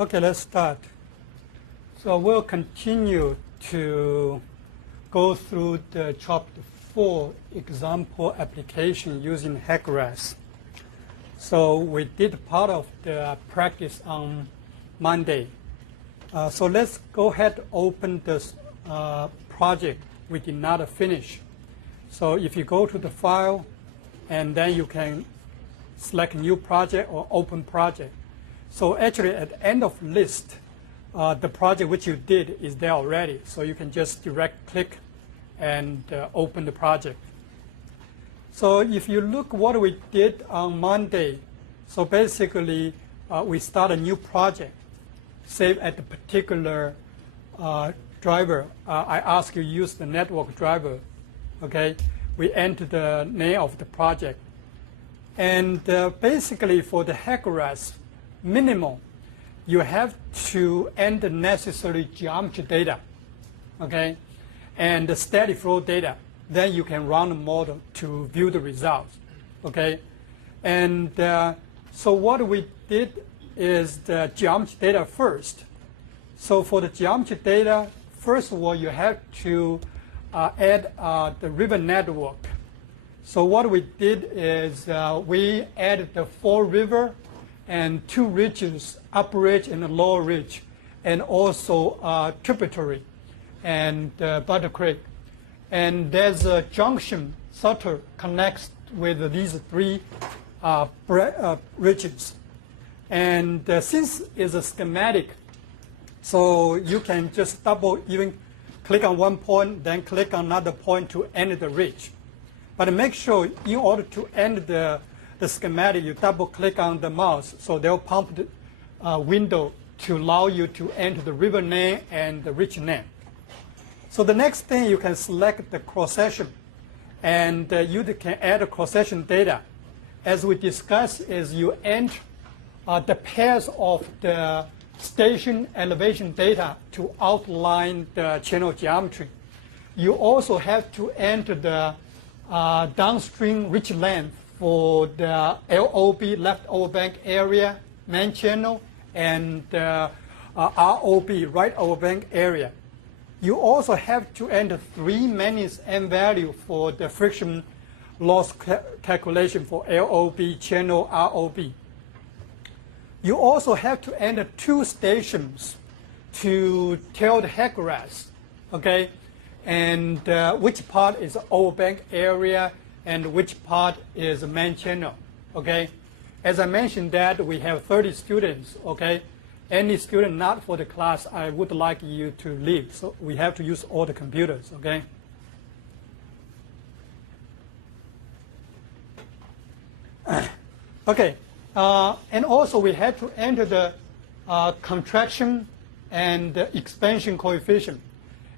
Okay, let's start. So we'll continue to go through the chapter 4 example application using HEC-RAS. So we did part of the practice on Monday. So let's go ahead and open this project we did not finish. So if you go to the file, and then you can select new project or open project. So actually at the end of list, the project which you did is there already. So you can just direct click and open the project. So if you look what we did on Monday, so basically we start a new project, save at the particular driver. I ask you use the network driver. Okay, we enter the name of the project. And basically for the HEC-RAS minimum, you have to enter necessary geometry data, okay, and the steady flow data. Then you can run the model to view the results, okay. And so what we did is the geometry data first. So for the geometry data, first of all, you have to add the river network. So what we did is we added the 4 rivers and 2 ridges, upper ridge and the lower ridge, and also tributary and Butter Creek. And there's a junction sort of connects with these 3 ridges. And since it's a schematic, so you can just even click on one point, then click on another point to enter the ridge. But make sure in order to enter the schematic, you double click on the mouse, so they'll pump the window to allow you to enter the river name and the ridge name. So the next thing, you can select the cross-section, and you can add a cross-section data. As we discussed, is you enter the pairs of the station elevation data to outline the channel geometry. You also have to enter the downstream ridge length for the LOB, left overbank area, main channel, and ROB, right overbank area. You also have to enter 3 minutes M value for the friction loss calculation for LOB, channel, ROB. You also have to enter 2 stations to tell the HEC-RAS, okay, and which part is overbank area and which part is main channel, okay. As I mentioned that we have 30 students, okay. Any student not for the class, I would like you to leave. So we have to use all the computers, okay. Okay. And also we had to enter the contraction and expansion coefficient.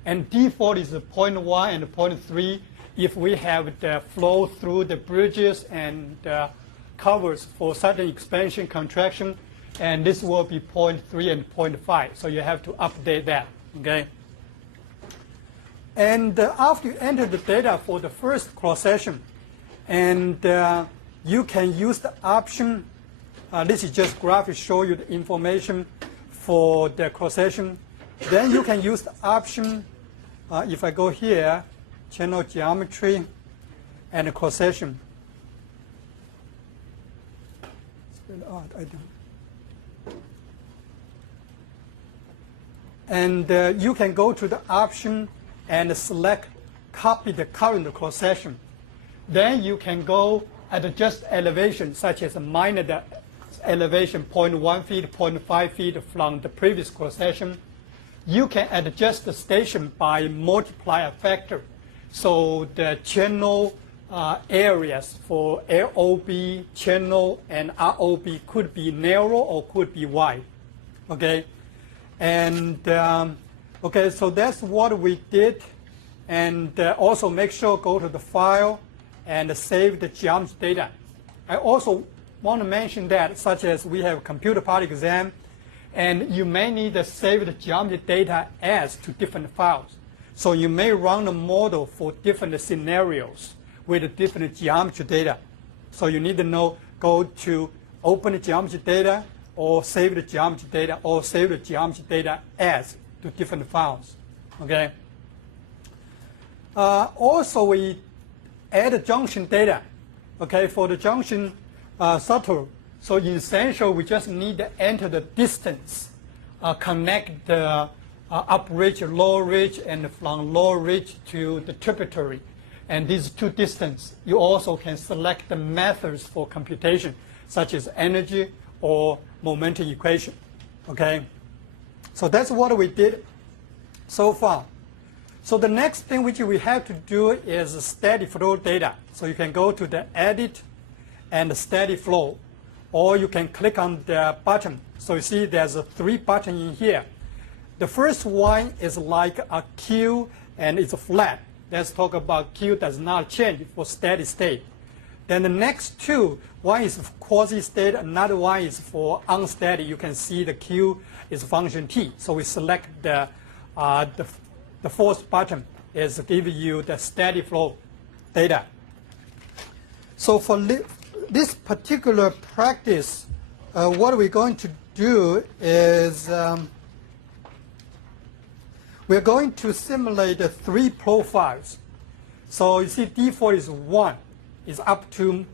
And default is 0.1 and 0.3 if we have the flow through the bridges and covers for certain expansion, contraction, and this will be 0.3 and 0.5. So you have to update that, okay? And after you enter the data for the first cross-section, and you can use the option. This is just graph to show you the information for the cross-section. Then you can use the option, if I go here, channel geometry and cross-section. It's very odd, I don't. And you can go to the option and select copy the current cross-section. Then you can go at adjust elevation, such as minus the elevation 0.1 feet, 0.5 feet from the previous cross-section. You can adjust the station by multiplier factor. So the channel areas for LOB, channel, and ROB could be narrow or could be wide, okay? And, okay, so that's what we did. And also make sure go to the file and save the geometry data. I also want to mention that, such as we have computer part exam, and you may need to save the geometry data as to different files. So you may run the model for different scenarios with different geometry data. So you need to know, go to open the geometry data, or save the geometry data, or save the geometry data as to different files. Okay. Also, we add junction data. Okay, for the junction subtle. So in essential, we just need to enter the distance, connect the up ridge, lower ridge, and from lower ridge to the tributary. And these two distances, you also can select the methods for computation, such as energy or momentum equation. Okay, so that's what we did so far. So the next thing which we have to do is steady flow data. So you can go to the edit and steady flow, or you can click on the button. So you see there's a 3 buttons in here. The first one is like a Q and it's flat. Let's talk about Q does not change for steady state. Then the next 2, one is quasi-state, another one is for unsteady. You can see the Q is function T. So we select the 4th button is give you the steady flow data. So for this particular practice, what we're going to do is we're going to simulate the 3 profiles. So you see default is 1, is up to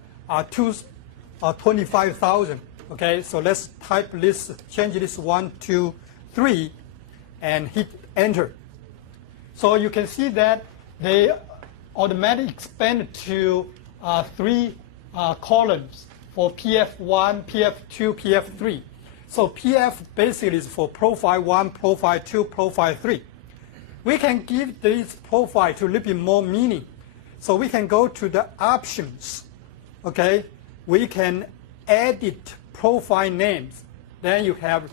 25,000. Okay, so let's type this, change this 1 to 3, and hit enter. So you can see that they automatically expand to 3 columns for PF1, PF2, PF3. So PF basically is for profile 1, profile 2, profile 3. We can give this profile to a little bit more meaning. So we can go to the options. Okay, we can edit profile names. Then you have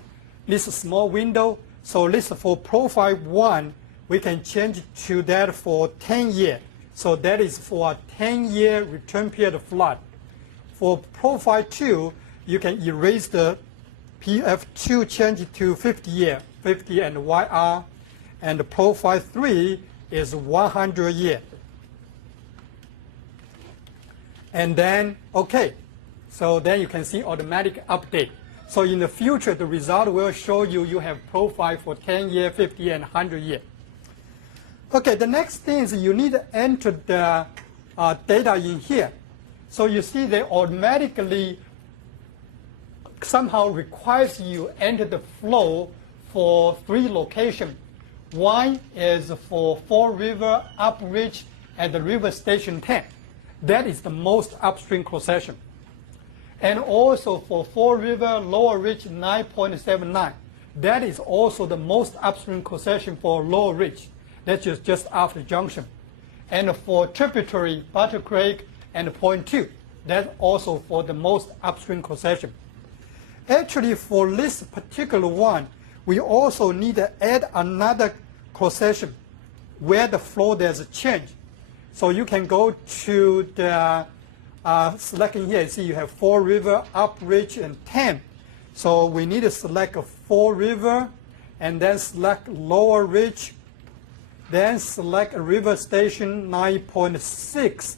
this small window. So this for profile 1, we can change to that for 10 years. So that is for a 10-year return period flood. For profile 2, you can erase the PF2, change it to 50 year, 50 and YR. And the profile 3 is 100 year. And then, okay, so then you can see automatic update. So in the future, the result will show you have profile for 10 year, 50 year, and 100 year. Okay, the next thing is you need to enter the data in here. So you see they automatically somehow requires you enter the flow for 3 locations. One is for Fall River upridge at the river station 10. That is the most upstream cross-section. And also for Fall River lower ridge 9.79. That is also the most upstream cross-section for lower ridge. That's just after Junction. And for tributary Butter Creek and Point 2, that's also for the most upstream cross-section. Actually, for this particular one, we also need to add another cross-section where the flow there's a change. So you can go to the selecting here. See, you have Fall River, upridge, and 10. So we need to select a Fall River, and then select lower ridge. Then select a river station 9.6.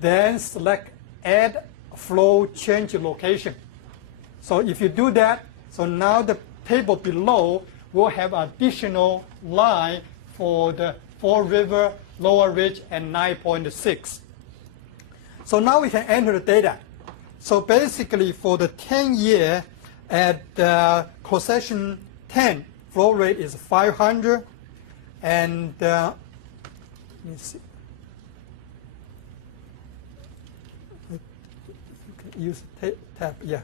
Then select add flow change location. So if you do that, so now the table below will have additional line for the Fall River, lower ridge, and 9.6. So now we can enter the data. So basically for the 10 year at cross-section 10, flow rate is 500. And let me see. You can use tab, yeah.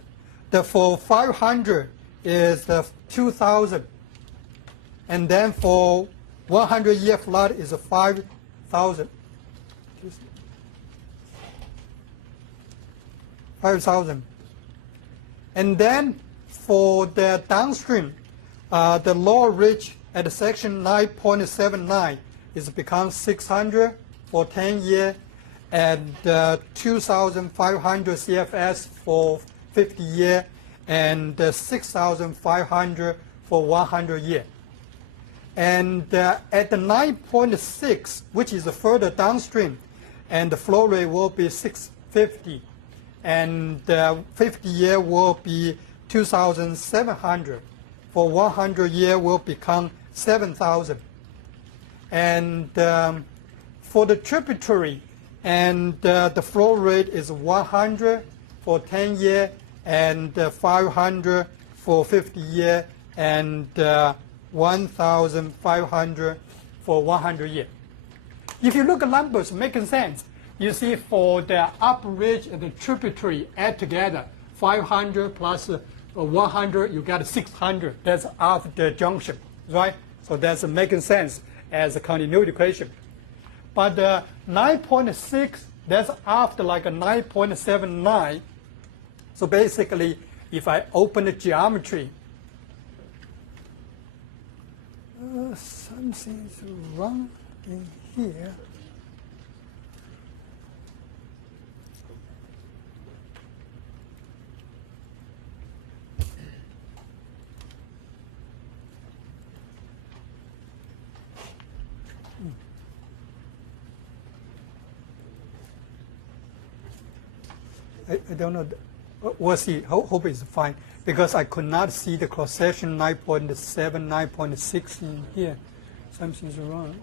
The for 500 is the 2,000. And then for 100-year flood is 5,000. 5,000. And then for the downstream, the lower ridge at section 9.79 is become 600 for 10 year, and 2,500 CFS for 50 year, and 6,500 for 100 year. And at the 9.6, which is further downstream, and the flow rate will be 650, and 50 year will be 2,700. For 100 years will become 7,000. And for the tributary, and the flow rate is 100 for 10 years, and 500 for 50 years, and 1,500 for 100 years. If you look at numbers, making sense. You see for the upridge and the tributary add together, 500 plus 100, you get 600. That's after the junction, right? So that's making sense as a continuity equation. But the 9.6, that's after like a 9.79. So basically, if I open the geometry, something's wrong in here. I don't know. We'll see. Hope it's fine. Because I could not see the cross-section 9.7, 9.6 in here. Something's wrong.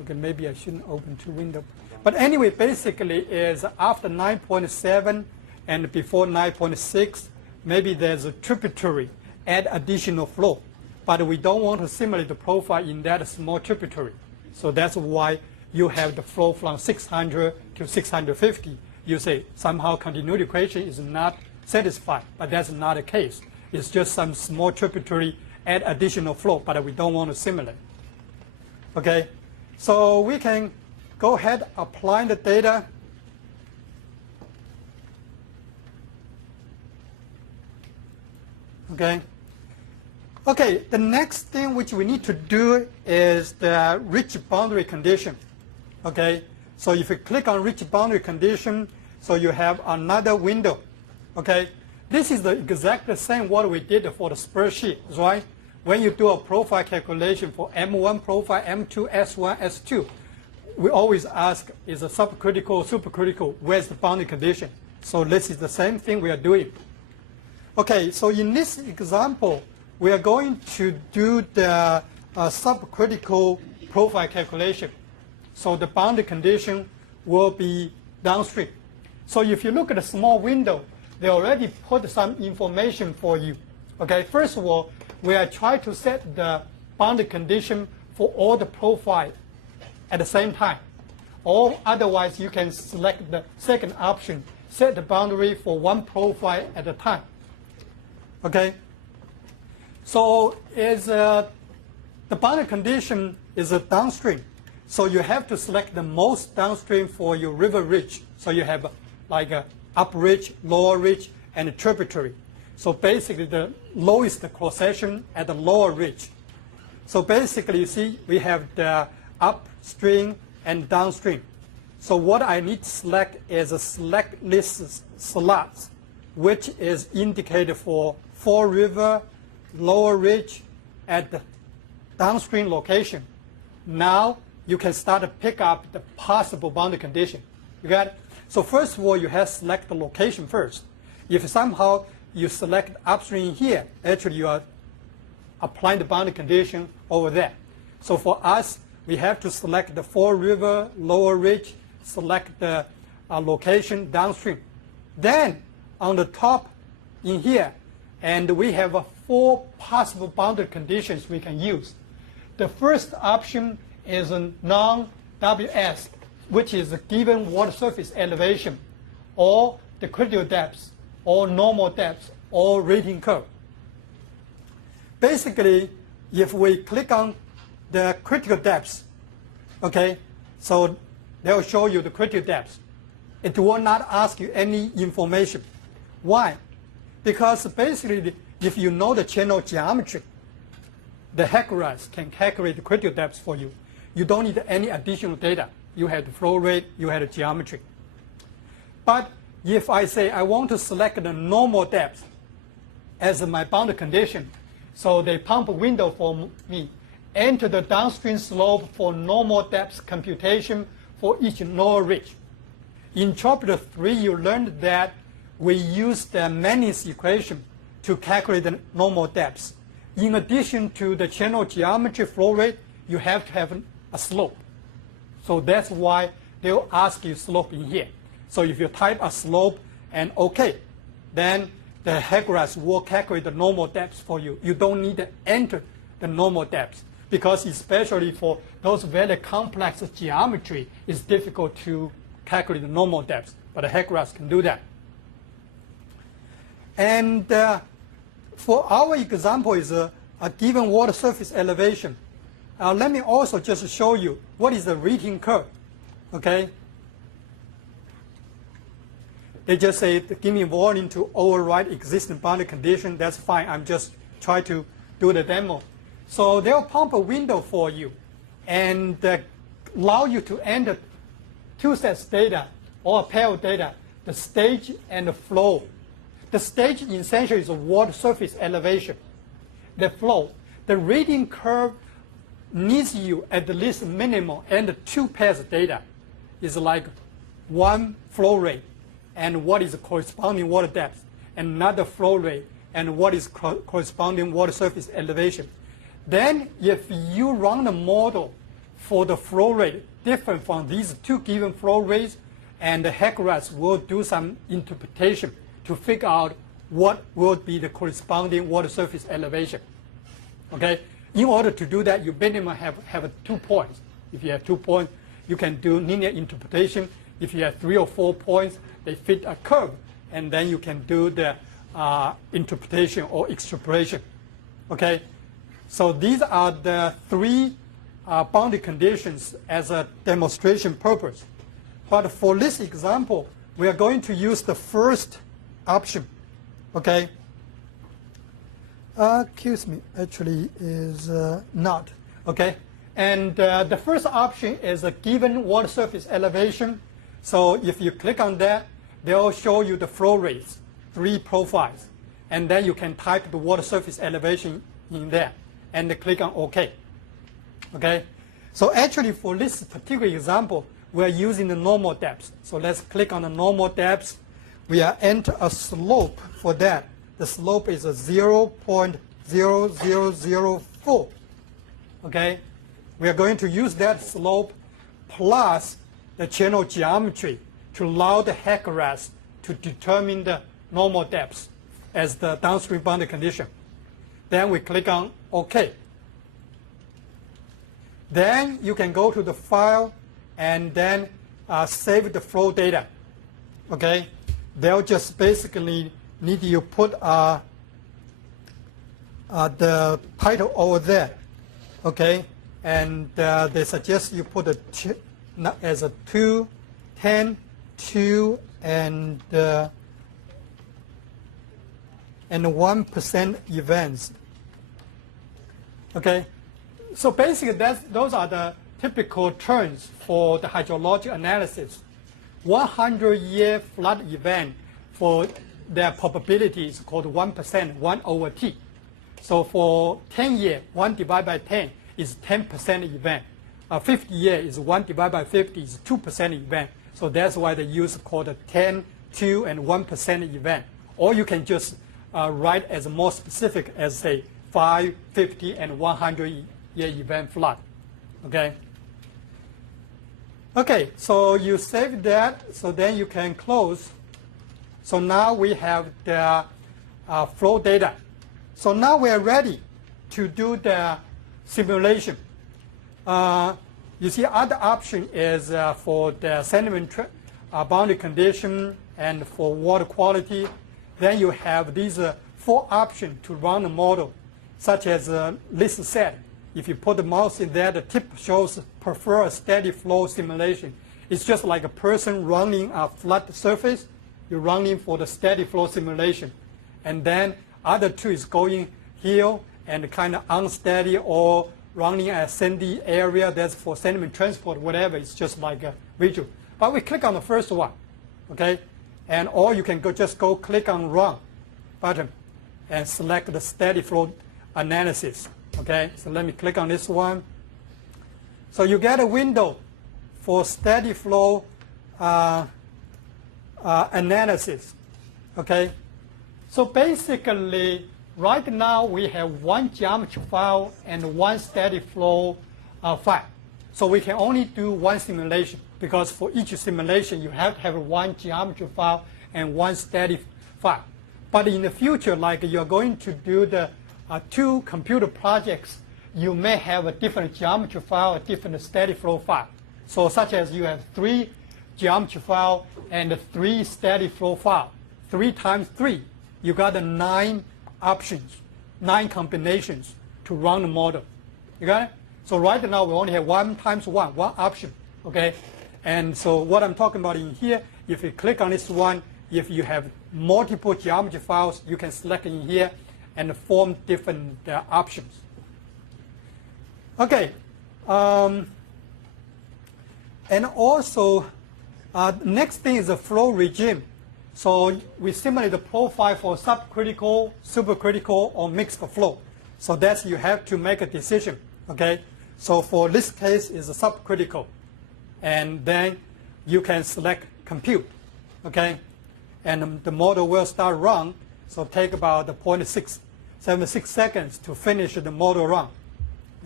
Okay, maybe I shouldn't open two windows. But anyway, basically is after 9.7 and before 9.6, maybe there's a tributary, add additional flow. But we don't want to simulate the profile in that small tributary. So that's why you have the flow from 600 to 650. You say somehow continuity equation is not satisfied, but that's not the case. It's just some small tributary add additional flow, but we don't want to simulate. Okay, so we can go ahead, apply the data. Okay. Okay, the next thing which we need to do is the ridge boundary condition. Okay, so if you click on ridge boundary condition, so you have another window. Okay, this is the exact same what we did for the spreadsheet, right? When you do a profile calculation for M1 profile, M2, S1, S2, we always ask, is a subcritical or supercritical? Where's the boundary condition? So this is the same thing we are doing. Okay, so in this example, we are going to do the subcritical profile calculation. So the boundary condition will be downstream. So if you look at a small window, they already put some information for you. Okay, first of all, we are trying to set the boundary condition for all the profile at the same time. Or otherwise, you can select the second option, set the boundary for one profile at a time. Okay, so the boundary condition is a downstream. So you have to select the most downstream for your river ridge. So you have like a up ridge, lower ridge, and a tributary. So basically the lowest cross-section at the lower ridge. So basically you see we have the upstream and downstream. So what I need to select is a select list slots, which is indicated for Fall River, lower ridge at the downstream location. Now you can start to pick up the possible boundary condition. You got it? So first of all, you have to select the location first. If somehow you select upstream here, actually you are applying the boundary condition over there. So for us, we have to select the Fall River, lower ridge, select the location downstream. Then on the top in here, and we have 4 possible boundary conditions we can use. The first option is a non-WS, which is a given water surface elevation, or the critical depth, or normal depth, or rating curve. Basically, if we click on the critical depth, okay, so they will show you the critical depth. It will not ask you any information. Why? Because basically, if you know the channel geometry, the HEC-RAS can calculate the critical depth for you. You don't need any additional data. You have the flow rate, you have the geometry. But if I say I want to select the normal depth as my boundary condition, so they pump a window for me, enter the downstream slope for normal depth computation for each lower ridge. In chapter 3, you learned that we use the Mannish equation to calculate the normal depths. In addition to the channel geometry flow rate, you have to have a slope. So that's why they'll ask you slope in here. So if you type a slope and OK, then the HEC-RAS will calculate the normal depths for you. You don't need to enter the normal depths, because especially for those very complex geometry, it's difficult to calculate the normal depths. But the HEC-RAS can do that. And for our example is a given water surface elevation. Let me also just show you what is the rating curve. Okay. They just say, give me volume to override existing boundary condition. That's fine. I'm just trying to do the demo. So they'll pump a window for you and allow you to enter two sets data or a pair of data, the stage and the flow. The stage essentially is a water surface elevation. The flow, the rating curve needs you at least minimum and two pairs of data. Is like one flow rate and what is the corresponding water depth, and another flow rate and what is corresponding water surface elevation. Then if you run the model for the flow rate different from these two given flow rates, and the HEC-RAS will do some interpretation to figure out what will be the corresponding water surface elevation. Okay? In order to do that, you minimum have 2 points. If you have 2 points, you can do linear interpretation. If you have 3 or 4 points, they fit a curve, and then you can do the interpretation or extrapolation. Okay? So these are the 3 boundary conditions as a demonstration purpose. But for this example, we are going to use the first option. Okay? Excuse me, actually is not. Okay? And the first option is a given water surface elevation. So if you click on that, they'll show you the flow rates, 3 profiles. And then you can type the water surface elevation in there and click on OK. Okay? So actually for this particular example, we are using the normal depths. So let's click on the normal depths. We are enter a slope for that. The slope is a 0.0004. Okay? We are going to use that slope plus the channel geometry to allow the HEC-RAS to determine the normal depths as the downstream boundary condition. Then we click on OK. Then you can go to the file and then save the flow data. Okay? They'll just basically need you put the title over there. Okay? And they suggest you put as a 2, 10, 2, and 1% events. Okay? So basically, those are the typical terms for the hydrologic analysis. 100-year flood event, for their probability is called 1%, 1 over T. So for 10-year, 1 divided by 10 is 10% event. 50-year is 1 divided by 50 is 2% event. So that's why they use called a 10, 2, and 1% event. Or you can just write as more specific as, say, 5, 50, and 100-year event flood. Okay? Okay, so you save that, so then you can close. So now we have the flow data. So now we are ready to do the simulation. You see, other option is for the sediment boundary condition and for water quality. Then you have these 4 options to run the model, such as this set. If you put the mouse in there, the tip shows prefer a steady flow simulation. It's just like a person running a flat surface. You're running for the steady flow simulation. And then other 2 is going hill and kind of unsteady or running a sandy area. That's for sediment transport, whatever. It's just like a visual. But we click on the first one, okay? And or you can just go click on Run button and select the steady flow analysis. Okay, so let me click on this one. So you get a window for steady flow analysis. Okay, so basically, right now we have one geometry file and one static flow file. So we can only do one simulation because for each simulation you have to have one geometry file and one static file. But in the future, like you're going to do the two computer projects, you may have a different geometry file, a different static flow file. So such as you have 3 geometry file and 3 static flow file. 3 times 3, you got 9 options, 9 combinations to run the model. You got it? So right now we only have 1 times 1 option. Okay? And so what I'm talking about in here, if you click on this one, if you have multiple geometry files, you can select in here and form different options. Okay. And also, next thing is the flow regime. So we simulate the profile for subcritical, supercritical, or mixed flow. So that's you have to make a decision. Okay. So for this case is a subcritical, and then you can select compute. Okay, and the model will start run. So take about 0.676 seconds to finish the model run.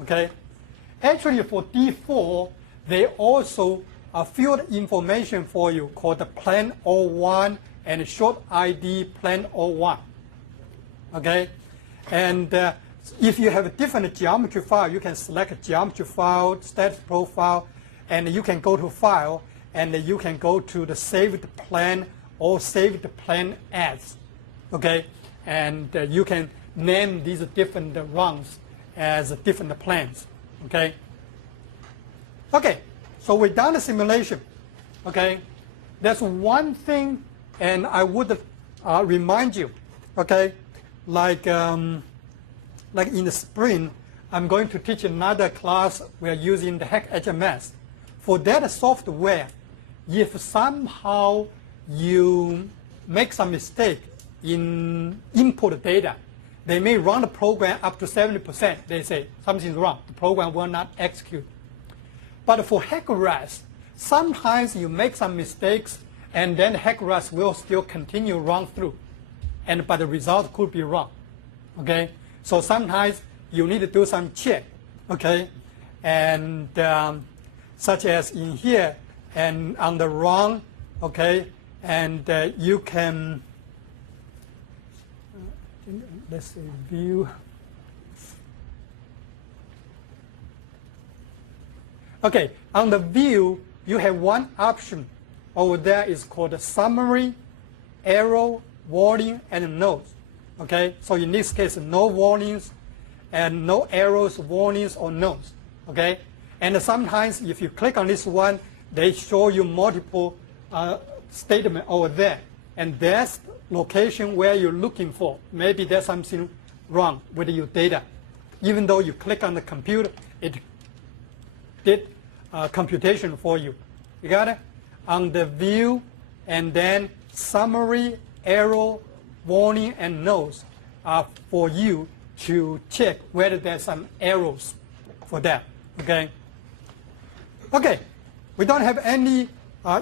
Okay, actually for D4 they also field information for you called the plan 01 and short ID plan 01. Okay, and if you have a different geometry file, you can select a geometry file, static profile, and you can go to File, and you can go to the Saved Plan or Saved Plan As. Okay, and you can name these different runs as different plans. Okay. Okay, so we've done the simulation. Okay, that's one thing, and I would remind you. Okay, like in the spring, I'm going to teach another class. We are using the HEC-RAS. For that software, if somehow you make some mistake in input data, they may run the program up to 70%. They say something's wrong. The program will not execute. But for HEC-RAS, sometimes you make some mistakes, and then HEC-RAS will still continue run through, but the result could be wrong. Okay. So sometimes you need to do some check, okay, and such as in here and on the run, okay, and you can let's say view. Okay, on the view you have one option over there is called summary, arrow, warning, and notes. Okay, so in this case, no warnings and no arrows, warnings, or notes. Okay, and sometimes if you click on this one, they show you multiple statements over there, and that's the location where you're looking for. Maybe there's something wrong with your data. Even though you click on the computer, it did computation for you. You got it? On the view, and then summary, arrow, warning, and notes are for you to check whether there's some errors for that. Okay. Okay. We don't have any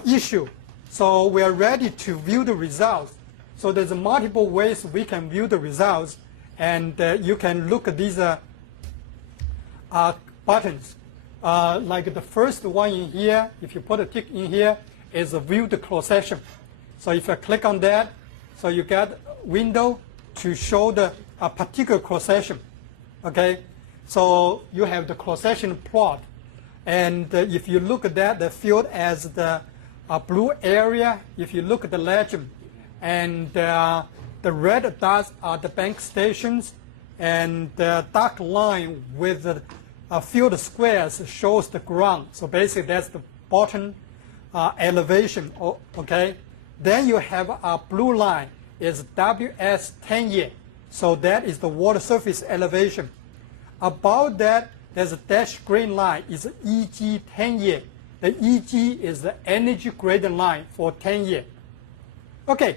issue, so we are ready to view the results. So there's multiple ways we can view the results, and you can look at these buttons. Like the first one in here, if you put a tick in here, is view the causation. So if I click on that, so you get window to show the particular causation. Okay, so you have the causation plot, and if you look at that, the field as the blue area. If you look at the legend, and the red dots are the bank stations, and the dark line with the field squares shows the ground. So basically, that's the bottom elevation. Okay, then you have a blue line. Is WS 10 year. So that is the water surface elevation. Above that, there's a dashed green line, is EG 10 year. The EG is the energy gradient line for 10 year. Okay,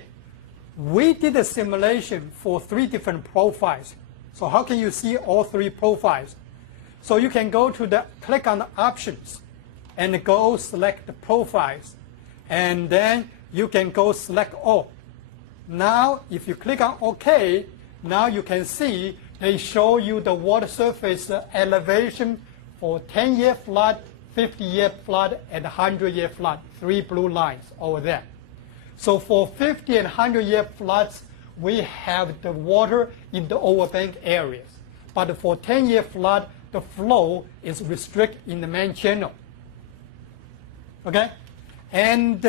we did a simulation for 3 different profiles. So how can you see all 3 profiles? So you can go to click on the options, and go select the profiles. And then you can go select all. Now, if you click on OK, now you can see they show you the water surface elevation for 10-year flood, 50-year flood, and 100-year flood, 3 blue lines over there. So for 50 and 100-year floods, we have the water in the overbank areas. But for 10-year flood, the flow is restricted in the main channel. Okay? And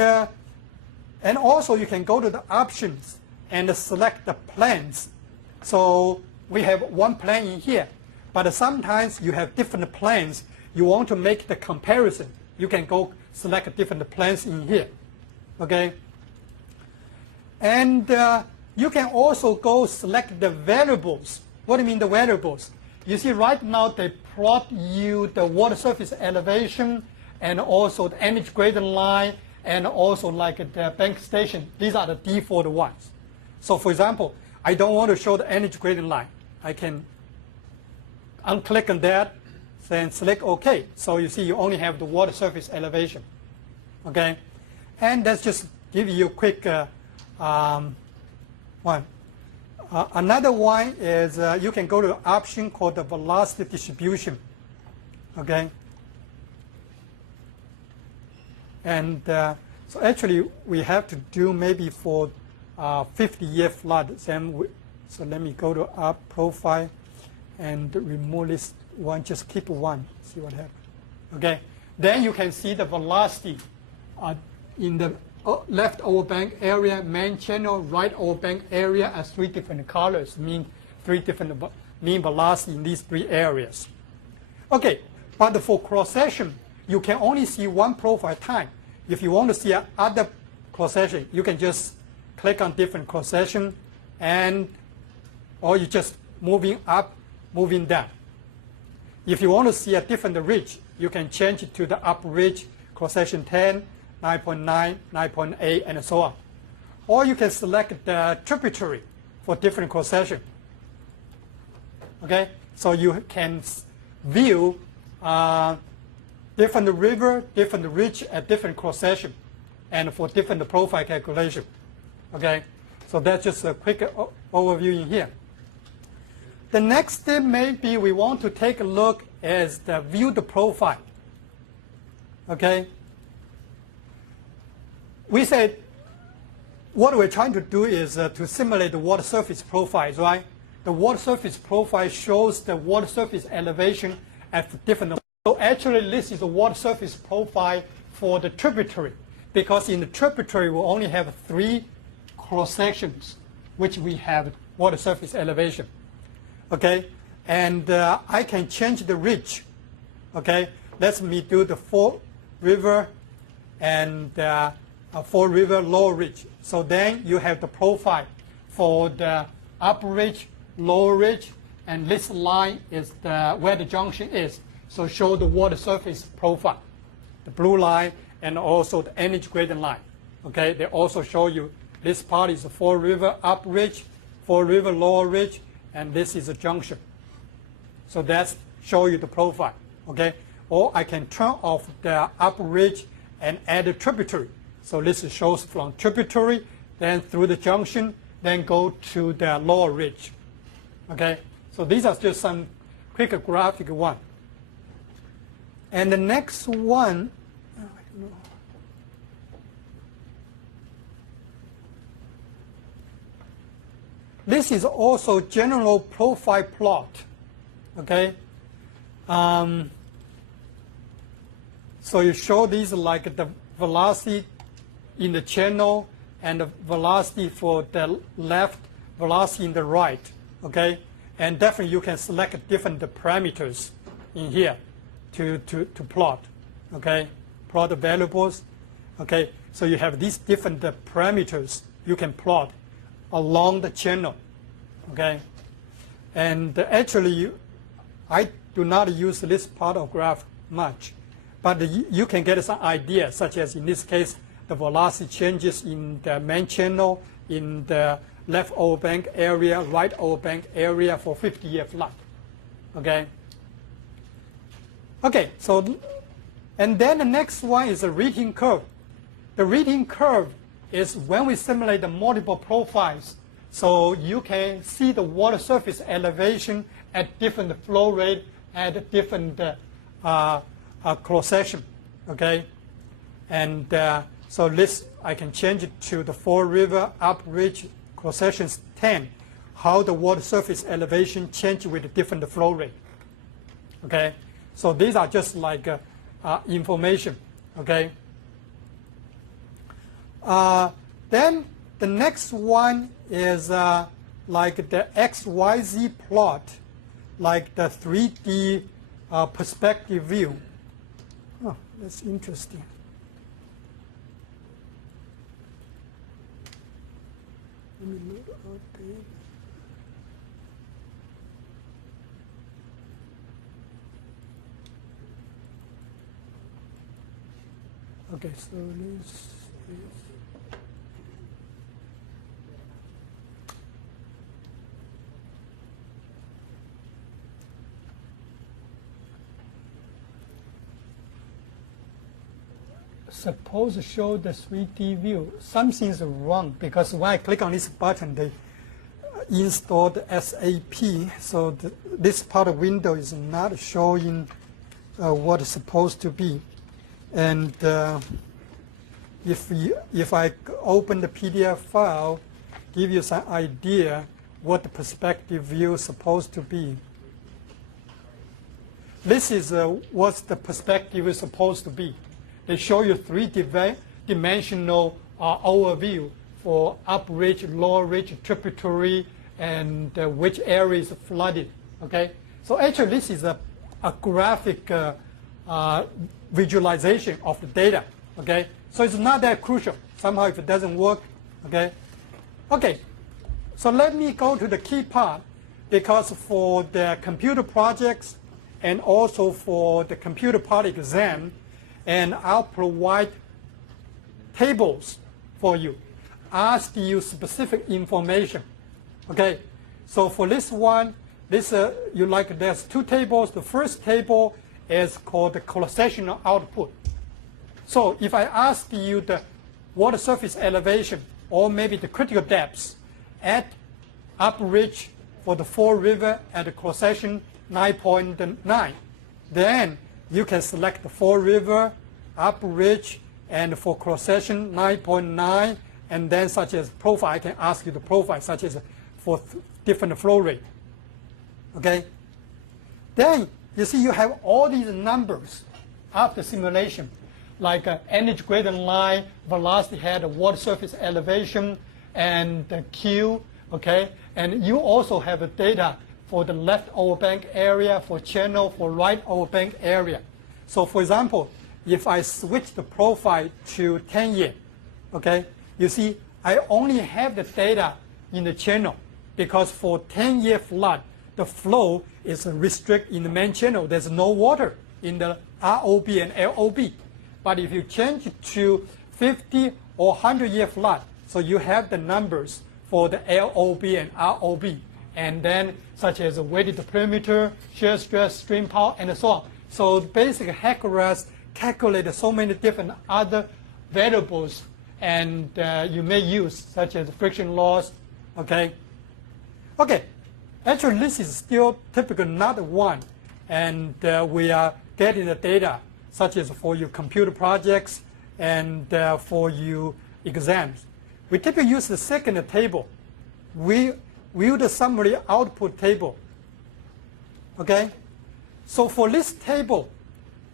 also you can go to the options and select the plans. So we have one plan in here, but sometimes you have different plans. You want to make the comparison. You can go select different plans in here. Okay? And you can also go select the variables. What do you mean the variables? You see right now they plot you the water surface elevation and also the energy gradient line and also like the bank station. These are the default ones. So for example, I don't want to show the energy gradient line. I can unclick on that, then select OK. So you see you only have the water surface elevation. Okay? And let's just give you a quick one. Another one is you can go to an option called the velocity distribution. Okay? And so actually we have to do maybe for 50-year flood. Then so let me go to up profile and remove this one. Just keep one. See what happens. Okay? Then you can see the velocity in the left overbank area, main channel, right overbank area as 3 different colors, mean 3 different mean velocity in these 3 areas. Okay, but for cross-section, you can only see one profile time. If you want to see other cross-section, you can just click on different cross-section, or you just moving up, moving down. If you want to see a different ridge, you can change it to the up ridge, cross-section 10, 9.9, 9.8, and so on. Or you can select the tributary for different cross-section. Okay, so you can view different river, different ridge at different cross-section, and for different profile calculation. Okay, so that's just a quick overview in here. The next step maybe we want to take a look is the view the profile. Okay. We said what we're trying to do is to simulate the water surface profiles, right? The water surface profile shows the water surface elevation at different. So actually, this is the water surface profile for the tributary, because in the tributary we only have 3 cross sections, which we have water surface elevation. Okay, and I can change the ridge. Okay, let me do the 4 river and 4 river lower ridge. So then you have the profile for the upper ridge, lower ridge, and this line is where the junction is. So show the water surface profile, the blue line, and also the energy gradient line. Okay, they also show you this part is a 4 river up ridge, 4 river lower ridge, and this is a junction. So that's show you the profile. Okay, or I can turn off the upper ridge and add a tributary. So this shows from tributary, then through the junction, then go to the lower ridge. Okay, so these are just some quick graphic one. And the next one, I don't know. This is also general profile plot. Okay, so you show these like the velocity in the channel and the velocity for the left, velocity in the right. Okay, and definitely you can select different parameters in here to plot. Okay, plot the variables. Okay, so you have these different parameters you can plot along the channel. Okay, and actually I do not use this part of graph much, but you can get some idea, such as in this case the velocity changes in the main channel, in the left overbank area, right overbank area for 50-year flood. Okay. Okay, so and then the next one is the rating curve. The rating curve is when we simulate the multiple profiles, so you can see the water surface elevation at different flow rate at different cross-section, okay? And so this, I can change it to the Fall River upridge cross-sections 10, how the water surface elevation change with the different flow rate, okay? So these are just like information, okay? Then the next one is like the XYZ plot, like the 3D perspective view. Oh, that's interesting. Let me load out there. Okay, so this is suppose to show the 3D view. Something's wrong because when I click on this button, they installed SAP, so this part of window is not showing what it's supposed to be. And if I open the PDF file, give you some idea what the perspective view is supposed to be. This is what the perspective is supposed to be. They show you three-dimensional overview for upridge, lower ridge, tributary, and which area is flooded. Okay, so actually this is a graphic visualization of the data. Okay, so it's not that crucial. Somehow, if it doesn't work, okay. Okay, so let me go to the key part, because for the computer projects and also for the computer part exam, and I'll provide tables for you, ask you specific information. Okay, so for this one, there's two tables. The first table is called the cross-sectional output. So if I ask you the water surface elevation or maybe the critical depths at upridge for the Fall River at the cross-section 9.9, then you can select the Fall River, upridge, and for cross-section 9.9, and then such as profile, I can ask you the profile, such as for different flow rate. Okay? Then you see you have all these numbers after simulation, like energy gradient line, velocity head, water surface elevation, and the Q. Okay? And you also have the data for the left overbank area, for channel, for right overbank area. So for example, if I switch the profile to 10-year, okay, you see I only have the data in the channel because for 10-year flood, the flow is restricted in the main channel. There's no water in the ROB and LOB. But if you change it to 50 or 100-year flood, so you have the numbers for the LOB and ROB, and then such as weighted perimeter, shear stress, stream power, and so on. So basic HEC-RAS calculate so many different other variables, and you may use such as friction loss. Okay. Okay. Actually, this is still typical, not one, and we are getting the data such as for your computer projects and for your exams. We typically use the second table. We use the summary output table. Okay? So for this table,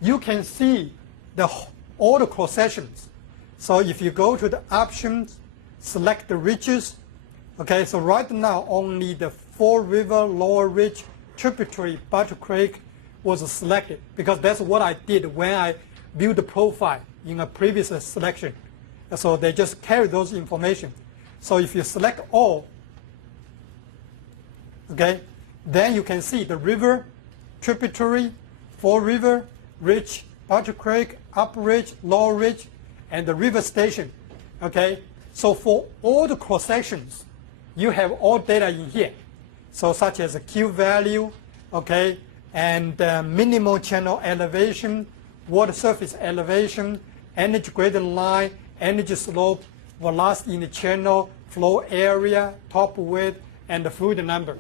you can see all the cross-sections. So if you go to the options, select the ridges. Okay, so right now only the Fall River, Lower Ridge, Tributary, Butter Creek was selected because that's what I did when I viewed the profile in a previous selection. So they just carry those information. So if you select all, okay, then you can see the river, tributary, Fall River, ridge, Butter Creek, upper ridge, lower ridge, and the river station. Okay, so for all the cross sections, you have all data in here. So such as a Q value, okay, and minimal channel elevation, water surface elevation, energy gradient line, energy slope, velocity in the channel, flow area, top width, and the fluid number.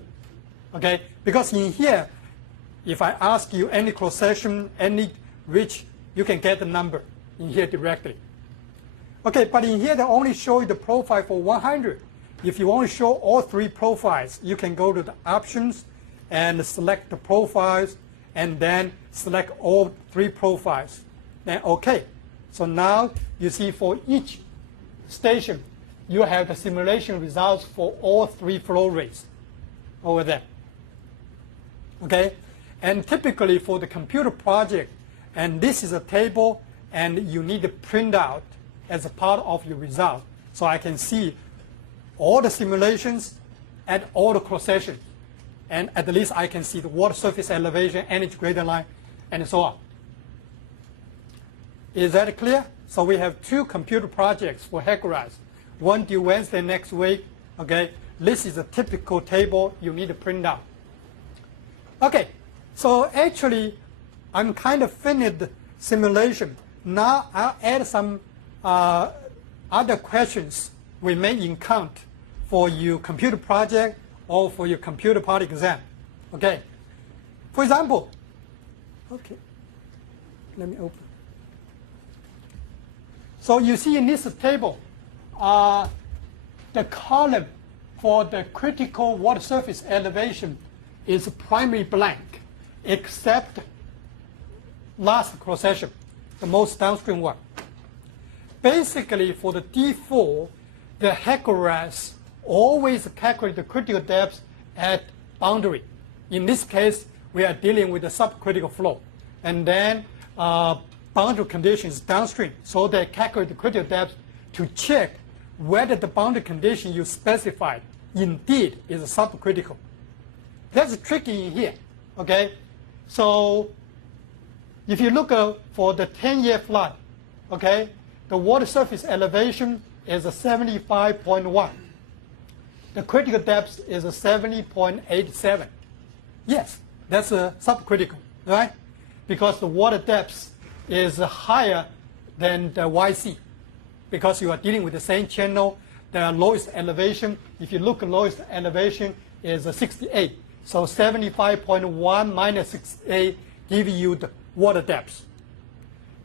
Okay? Because in here, if I ask you any cross-section, any ridge, you can get the number in here directly. Okay, but in here they only show you the profile for 100. If you want to show all three profiles, you can go to the options and select the profiles and then select all three profiles. Then OK. So now you see for each station, you have the simulation results for all three flow rates over there. Okay? And typically for the computer project, and this is a table, and you need to print out as a part of your result. So I can see all the simulations and all the cross-sections. And at least I can see the water surface elevation, energy gradient line, and so on. Is that clear? So we have two computer projects for HEC-RAS. One due Wednesday next week. Okay, this is a typical table you need to print out. Okay, so actually I'm kind of finished the simulation. Now I'll add some other questions we may encounter for your computer project or for your computer part exam. Okay, for example, okay, let me open. So you see in this table, the column for the critical water surface elevation is primary blank, except last cross-section, the most downstream one. Basically, for the D4, the HEC-RAS always calculate the critical depth at boundary. In this case, we are dealing with the subcritical flow. And then boundary conditions downstream. So they calculate the critical depth to check whether the boundary condition you specified indeed is subcritical. That's tricky in here. Okay? So if you look for the 10-year flood, okay, the water surface elevation is 75.1. The critical depth is 70.87. Yes, that's subcritical, right? Because the water depth is higher than the YC, because you are dealing with the same channel. The lowest elevation, if you look at lowest elevation, is 68. So 75.1 minus 68 gives you the water depth.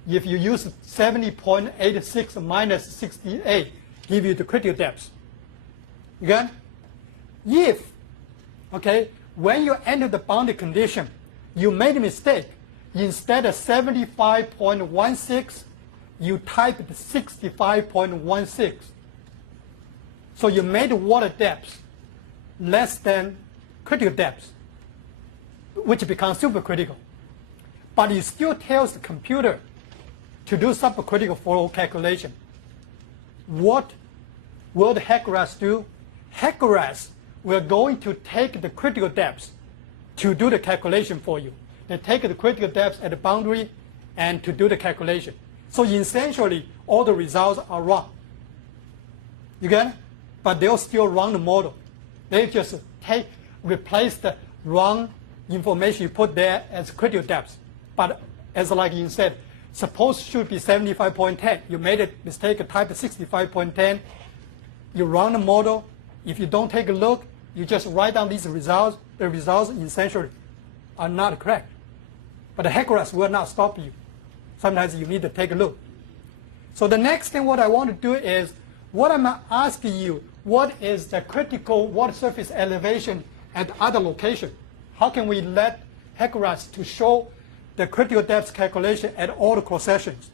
If you use 70.86 minus 68, give you the critical depth. Okay? If, okay, when you enter the boundary condition, you made a mistake. Instead of 75.16, you typed 65.16. So you made water depth less than critical depth, which becomes supercritical. But it still tells the computer to do subcritical flow calculation. What will the HEC-RAS do? HEC-RAS will going to take the critical depth to do the calculation for you. They take the critical depth at the boundary and to do the calculation. So essentially, all the results are wrong. You get it? But they'll still run the model. They just replace the wrong information you put there as critical depth. But as like you said, suppose it should be 75.10. You made a mistake, type 65.10. You run the model. If you don't take a look, you just write down these results. The results essentially are not correct. But the HEC-RAS will not stop you. Sometimes you need to take a look. So the next thing what I want to do is, what I'm asking you, what is the critical water surface elevation at other location? How can we let HEC-RAS to show the critical depth calculation at all the cross-sections?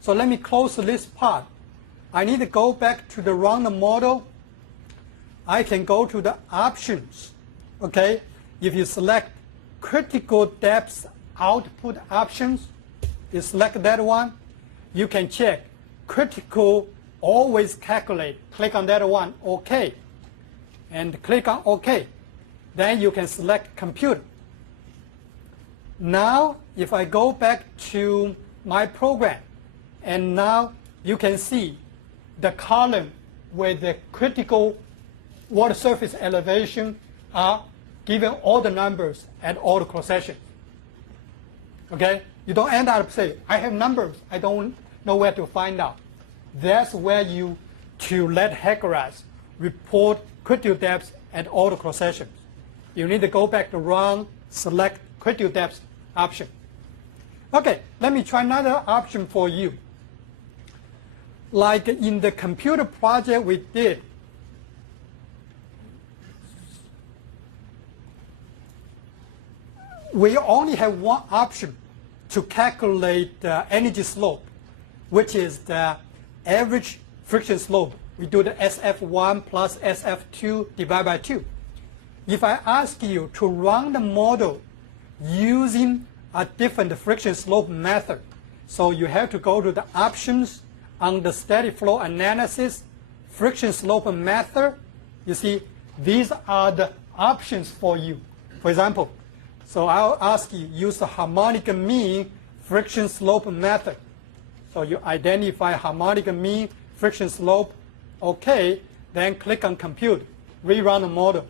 So let me close this part. I need to go back to the run the model. I can go to the options. Okay, if you select critical depth output options, you select that one. You can check critical always calculate. Click on that one, OK. And click on OK. Then you can select compute. Now, if I go back to my program, and now you can see the column with the critical water surface elevation are given all the numbers at all the cross-sections. Okay? You don't end up saying, I have numbers, I don't know where to find out. that's where you to let HEC-RAS report critical depths at all the cross-sections. You need to go back to run, select critical depth option. Okay, let me try another option for you. Like in the computer project we did, we only have one option to calculate the energy slope, which is the average friction slope. We do the SF1 plus SF2 divided by 2. If I ask you to run the model using a different friction slope method, so you have to go to the options on the static flow analysis, friction slope method. You see, these are the options for you. For example, so I'll ask you, use the harmonic mean friction slope method. So you identify harmonic mean friction slope. Okay, then click on compute, rerun the model.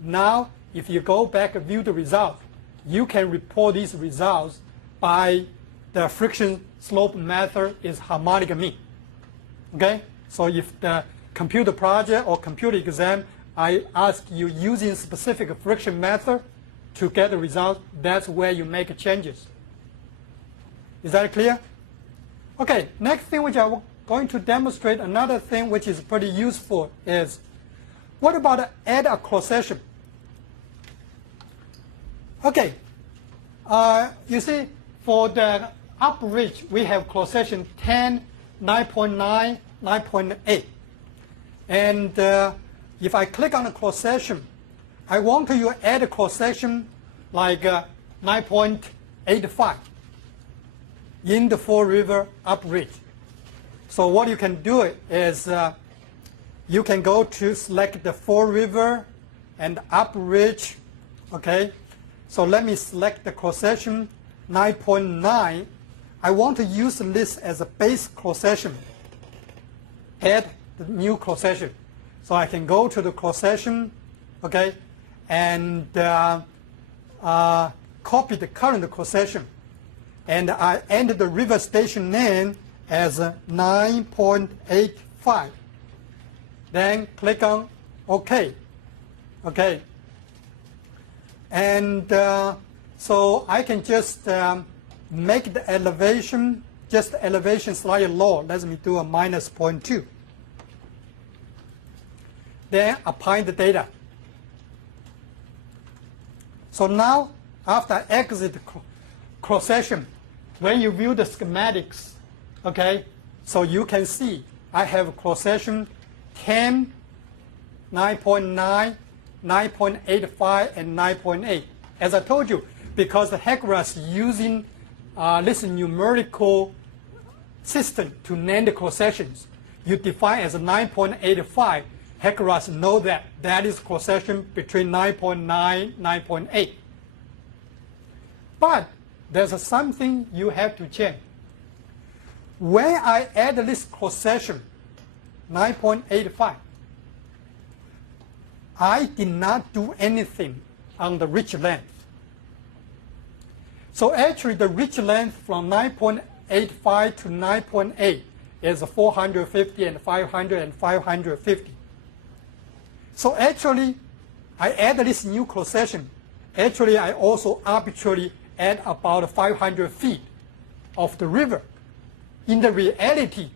Now, if you go back and view the results, you can report these results by the friction slope method is harmonic mean. Okay, so if the computer project or computer exam, I ask you using specific friction method to get the result, that's where you make changes. Is that clear? Okay, next thing which I'm going to demonstrate, another thing which is pretty useful is, what about add a cross-section? Okay, you see, for the up ridge, we have cross-section 10, 9.9, 9.8. And if I click on the cross-section, I want to add a cross-section like 9.85 in the Fall River up ridge. So what you can do is you can go to select the Fall River and up ridge. Okay, so let me select the cross-section 9.9. I want to use this as a base cross-section. Add the new cross-section. So I can go to the cross-section, okay, and copy the current cross-section. And I enter the river station name as 9.85. Then click on OK. Okay. And so I can just make the elevation, just the elevation slightly lower. Let me do a minus 0.2. Then apply the data. So now, after I exit cross-section, when you view the schematics, okay, so you can see I have cross-section 10, 9.9, 9.85, and 9.8. As I told you, because the HEC-RAS using this numerical system to name the cross-sections, you define as a 9.85. HEC-RAS know that that is cross-section between 9.9, 9.8. But there's something you have to change. When I add this cross-section, 9.85, I did not do anything on the ridge length. So actually the ridge length from 9.85 to 9.8 is 450 and 500 and 550. So actually, I add this new cross-section. Actually, I also arbitrarily add about 500 feet of the river. In the reality,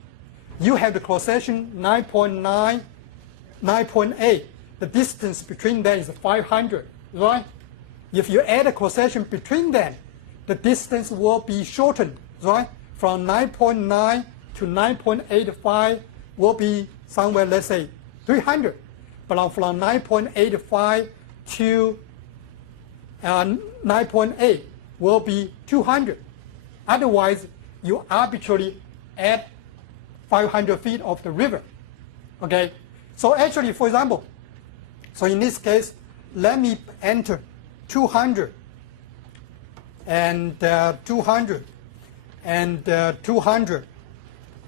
you have the cross-section 9.9, 9.8. The distance between them is 500, right? If you add a cross-section between them, the distance will be shortened, right? From 9.9 to 9.85 will be somewhere, let's say, 300. But from 9.85 to 9.8 will be 200. Otherwise, you arbitrarily add 500 feet of the river. Okay? So actually, for example, so in this case, let me enter 200 and 200 and 200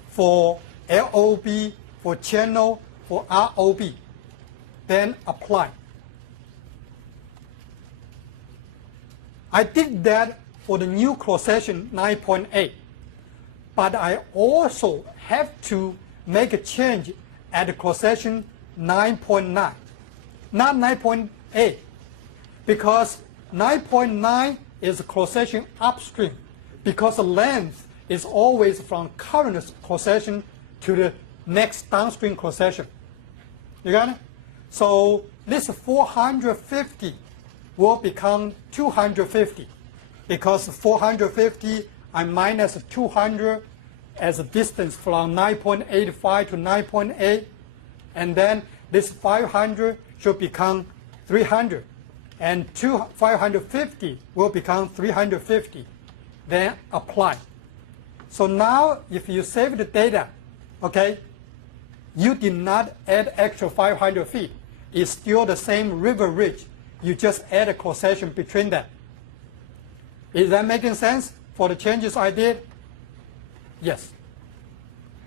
for LOB, for channel, for ROB. Then apply. I did that for the new cross-section 9.8, but I also have to make a change at the cross-section 9.9, not 9.8, because 9.9 is cross-section upstream, because the length is always from current cross-section to the next downstream cross-section. You got it? So this 450 will become 250, because 450 I minus 200 as a distance from 9.85 to 9.8, and then this 500 should become 300, and 550 will become 350. Then apply. So now if you save the data, okay, you did not add extra 500 feet. It's still the same river ridge. You just add a cross-section between them. Is that making sense for the changes I did? Yes.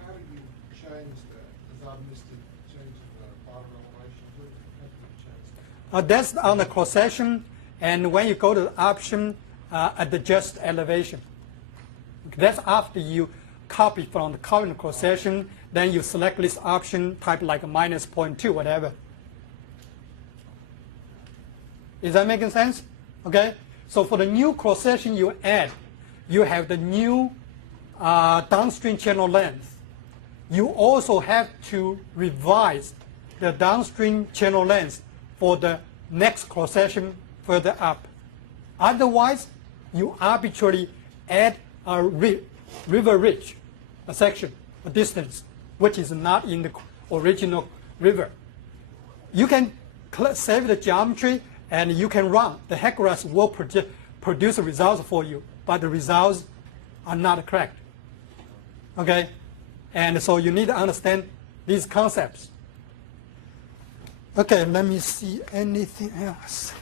How do you change that? Because I missed it, changing the bottom elevation. How do you change that? That's on the cross-section, and when you go to the option, adjust elevation. That's after you copy from the current cross-section, then you select this option, type like a minus 0.2, whatever. Is that making sense? Okay. So for the new cross-section you add, you have the new downstream channel length. You also have to revise the downstream channel length for the next cross-section further up. Otherwise, you arbitrarily add a river ridge, a section, a distance, which is not in the original river. You can save the geometry and you can run. The HEC-RAS will produce results for you, but the results are not correct. Okay? And so you need to understand these concepts. Okay, let me see anything else.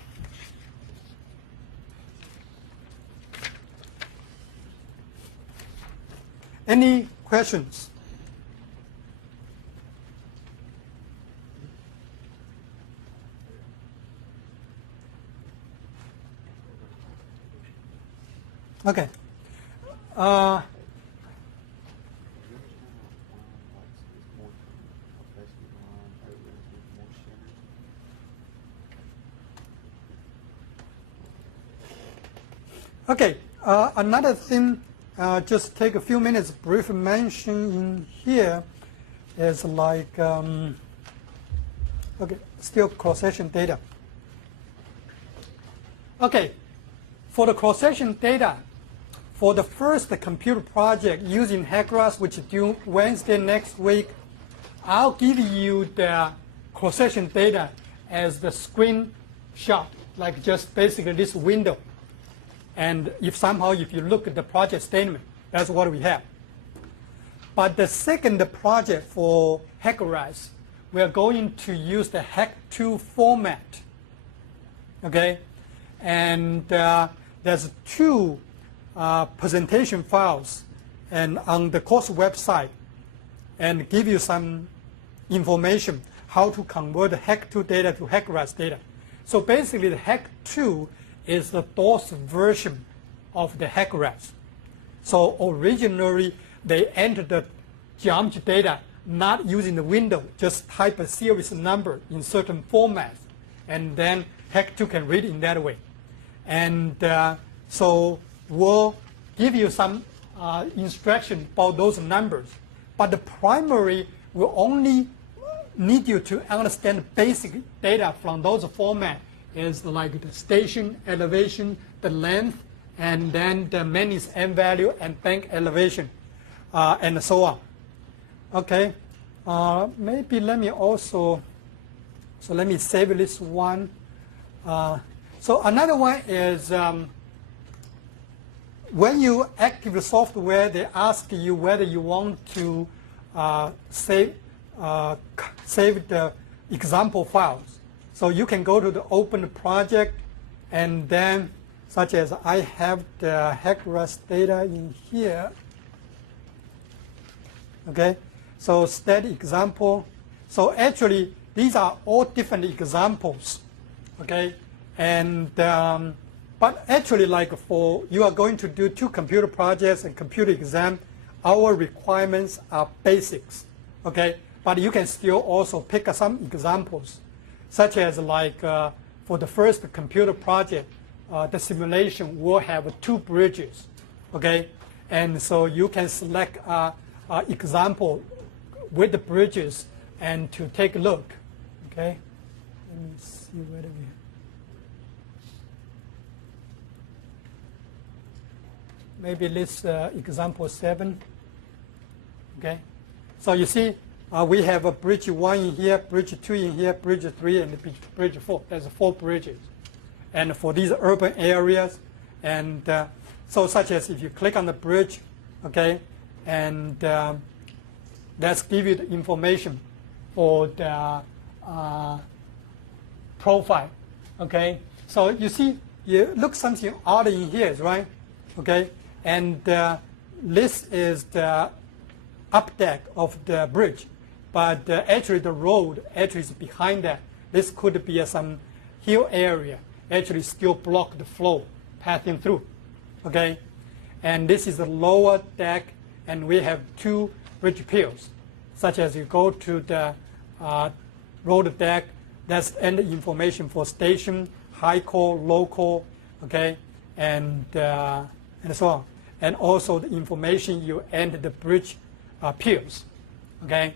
Any questions? Okay. Okay. Another thing, just take a few minutes, brief mention in here is like, okay, still cross-section data. Okay, for the cross-section data, for the first computer project using HEC-RAS, which is due Wednesday next week, I'll give you the cross-section data as the screenshot, like just basically this window. And if you look at the project statement, that's what we have. But the second project for HEC-RAS, we are going to use the HEC-2 format. Okay? And there's two presentation files and on the course website, and give you some information how to convert the HEC-2 data to HEC-RAS data. So basically the HEC-2 is the DOS version of the HEC-RAS. So originally they entered the geometry data not using the window, just type a series number in certain formats, and then HEC-2 can read in that way. And so we'll give you some instruction about those numbers. But the primary will only need you to understand basic data from those formats is like the station elevation, the length, and then the Manny's M value and bank elevation, and so on. Okay, maybe let me also, so let me save this one. So another one is when you activate the software, they ask you whether you want to save the example files. So you can go to the open project, and then such as I have the HEC-RAS data in here. Okay, so stat example. So actually these are all different examples. Okay, and but actually like for you are going to do 2 computer projects and computer exam, our requirements are basics. Okay, but you can still also pick some examples, such as like for the first computer project, the simulation will have 2 bridges. Okay, and so you can select example with the bridges and to take a look. Okay, let me see whether we. Maybe this example 7. Okay, so you see we have a bridge 1 in here, bridge 2 in here, bridge 3, and bridge 4. There's 4 bridges, and for these urban areas, and so such as if you click on the bridge, okay, and let's give you the information for the profile. Okay, so you see, you look something odd in here, right? Okay, and this is the up deck of the bridge, but actually the road actually is behind that. This could be some hill area, actually still block the flow passing through. Okay, and this is the lower deck, and we have 2 bridge piers, such as you go to the road deck, that's end information for station, high call, low call, okay, and so on, and also the information you enter the bridge piers, okay.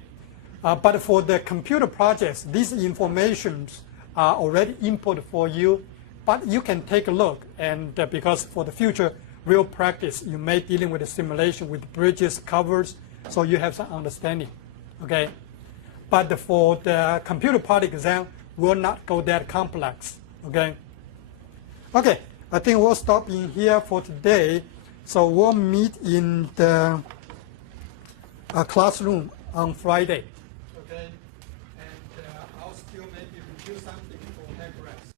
But for the computer projects, these informations are already input for you, but you can take a look, and because for the future real practice, you may dealing with a simulation with bridges, covers, so you have some understanding, okay. But for the computer part exam, will not go that complex, okay. Okay, I think we'll stop in here for today. So we'll meet in the classroom on Friday.